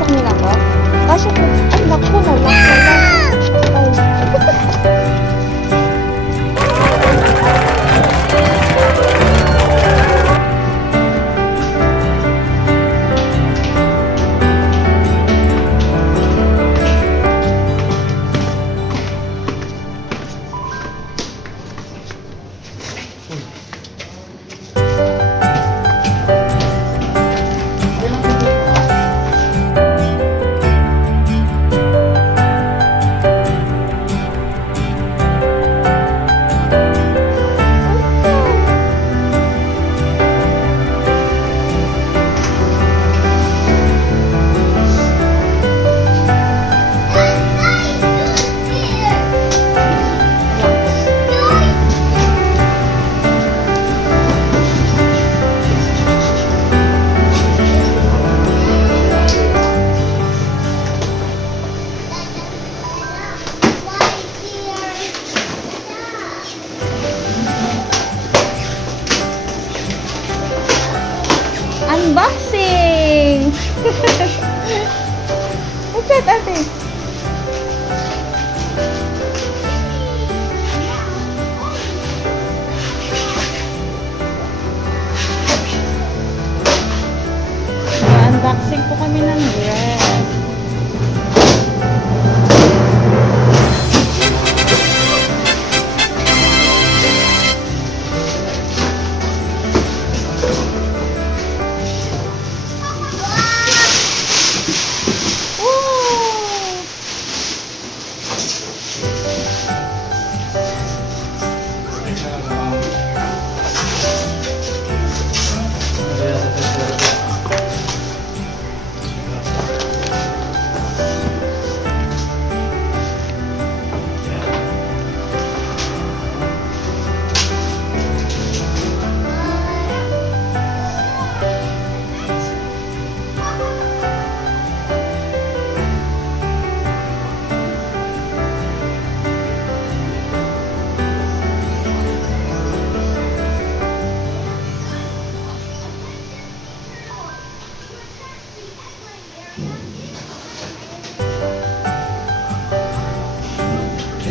Papasok niyo na to? Kasi, ay, naku, nalak na lang. Unboxing! What's that, ate? Unboxing po kami ng dress.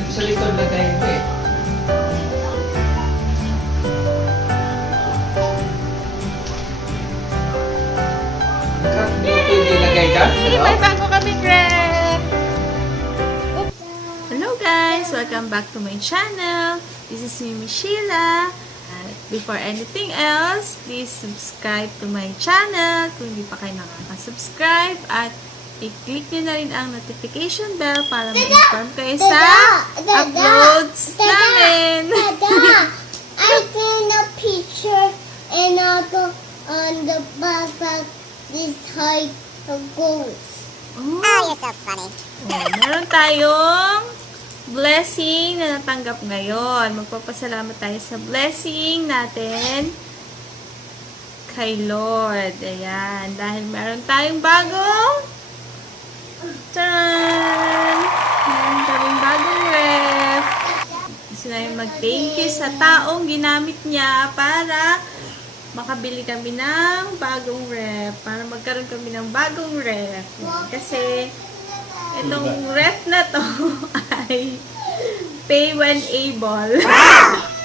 Sa likod na tayo ito eh. Dito ilagay ka? May bago kaming ref! Hello guys! Welcome back to my channel. This is Mimishiela. Before anything else, please subscribe to my channel kung hindi pa kayo nakaka-subscribe at i-click nyo na rin ang notification bell para ma-inform kayo sa uploads namin. I seen a picture and also on the back of this height of goals. Oh, you're so funny. meron tayong blessing na natanggap ngayon. Magpapasalamat tayo sa blessing natin kay Lord. Ayan. Dahil meron tayong bagong meron kaming bagong ref. Gusto namin mag-thank you sa taong ginamit niya para makabili kami ng bagong ref. Para magkaroon kami ng bagong ref. Kasi itong ref na to ay pay when able.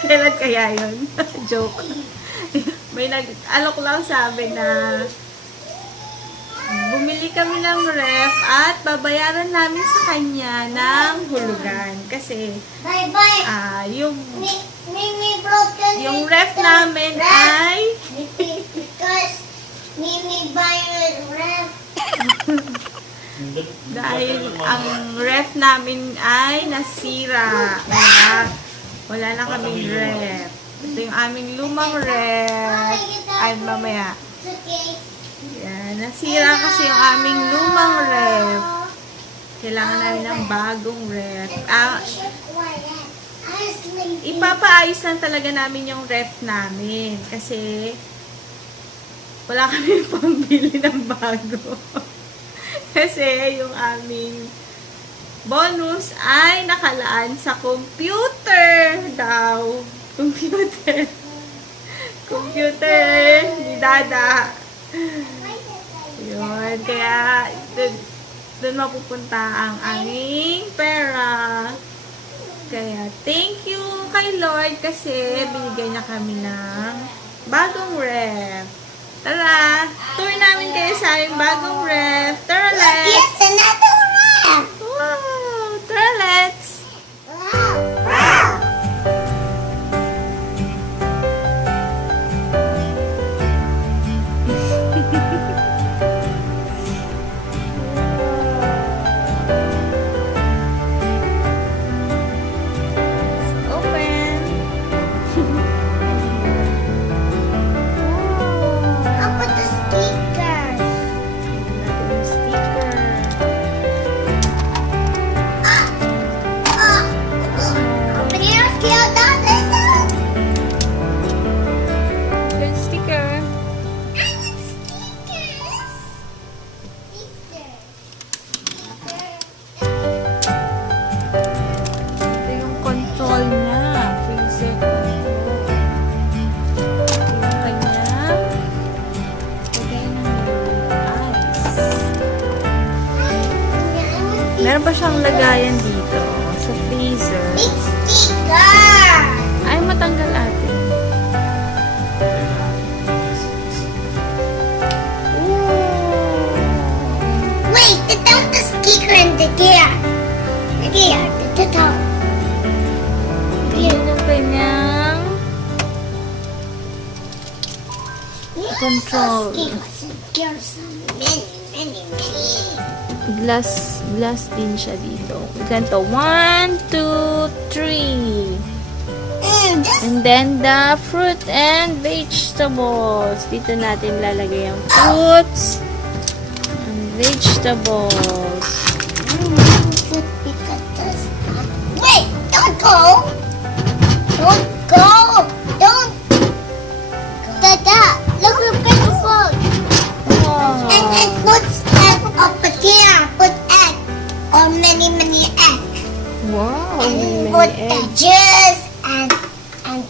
Kailan kaya yun? Joke. May nag-alok lang sabi na bumili kami ng ref at babayaran namin sa kanya ng hulugan. Kasi yung ref namin ay Because Mimi buy a ref. dahil ang ref namin ay nasira. Kaya wala na kaming ref. Ito yung aming lumang ref. Ay, mamaya. Yan, nasira kasi yung aming lumang ref. Kailangan namin ng bagong ref. Ipapaayos lang talaga namin yung ref namin. Kasi wala kami pambili ng bago. Kasi yung aming bonus ay nakalaan sa computer daw. Computer ni Dada. Yun, kaya doon mapupunta ang aming pera. Kaya thank you kay Lord kasi binigay niya kami ng bagong ref. Tara, tour namin kayo sa aming bagong ref. Tara, let's! Yes, another one! Wow! Tara, let's! Wow! Wow! Open! How about the stickers? Natin yung sticker. Open your skill down this out. Good sticker. I want stickers. Ito yung control niya. Freezer control. Ito yung kanyang lagay ng ice. Meron pa siyang lagayan dito sa freezer. Big sticker. Ay, matanggal atin. Wait, without the sticker and the gear. The gear, the top. Yan yung kanyang control. Gears, many, many, many. Glass din siya dito. Ganito. 1, 2, 3. This And then the fruit and vegetables. Dito natin lalagay ang fruits and vegetables. should be cut. Wait, don't go. Don't go. Don't. Dada, look at the book. Wow. And put egg up here. Put egg. Or many, many egg. Wow. And Many put the eggs. juice and put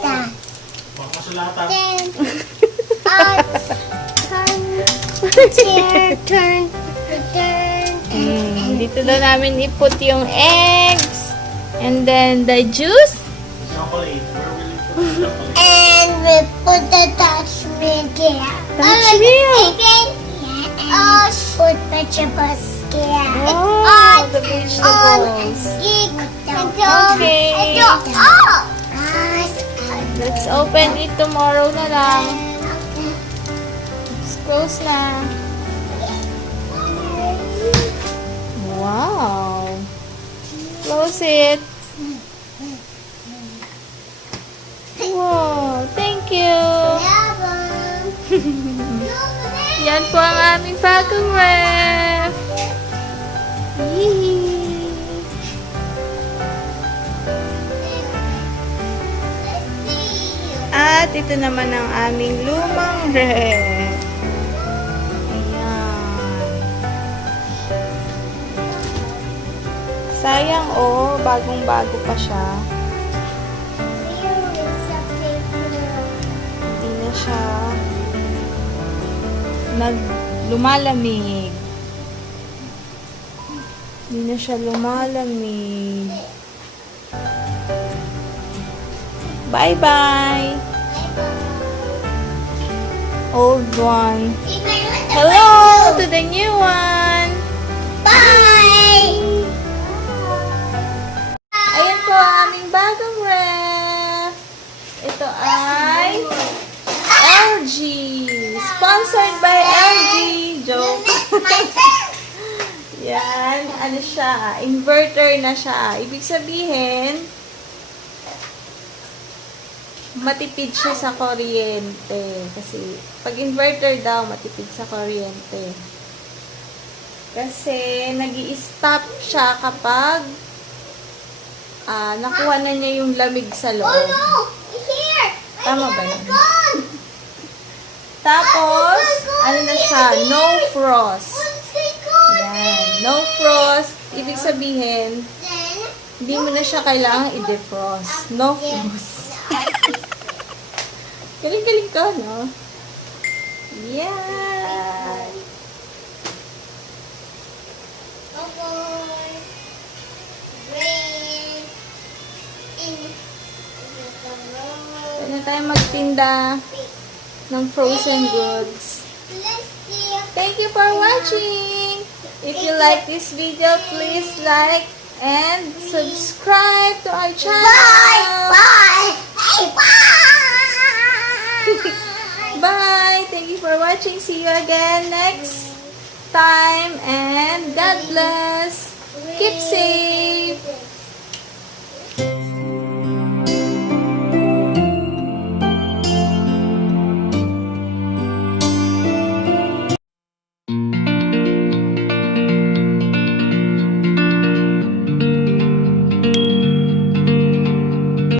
that. Then turn. Dito daw namin iput yung eggs. And then the juice. Chocolate. Where will you put the chocolate? And we put the Dutch meal here. Dutch meal? Again. Yeah, and put vegetables here. Oh, the vegetables. Okay. Let's open it tomorrow na lang. It's close na. Wow. Close it. Wow. Thank you. Yan po ang aming bagong ref. Yee. At ito naman ang aming lumang ref. Ayan. Sayang oh, bagong-bago pa siya. Hindi na siya lumalamig. Hindi na siya lumalamig. Bye-bye. Old one. Hello to the new one. Bye! Ayan po ang aming bagong ref. Ito ay LG. Sponsored by LG. Joke. Yan. Ano siya? Inverter na siya. Ibig sabihin, matipid siya sa kuryente. Kasi, pag inverter daw, matipid sa kuryente. Kasi, nag-i-stop siya kapag nakuha na niya yung lamig sa loob. Oh no! Here! Tama ba yun? Tapos, ano na siya? No frost. Yan. No frost. Ibig sabihin, hindi mo na siya kailangang i-defrost. No frost. Galing-galing ka, no? Yan. magtinda ng frozen goods. Let's see. Thank you for watching. If you like this video, please like and subscribe to our channel. Bye. Hey, bye. Bye. Thank you for watching. See you again next time and God bless. Keep safe.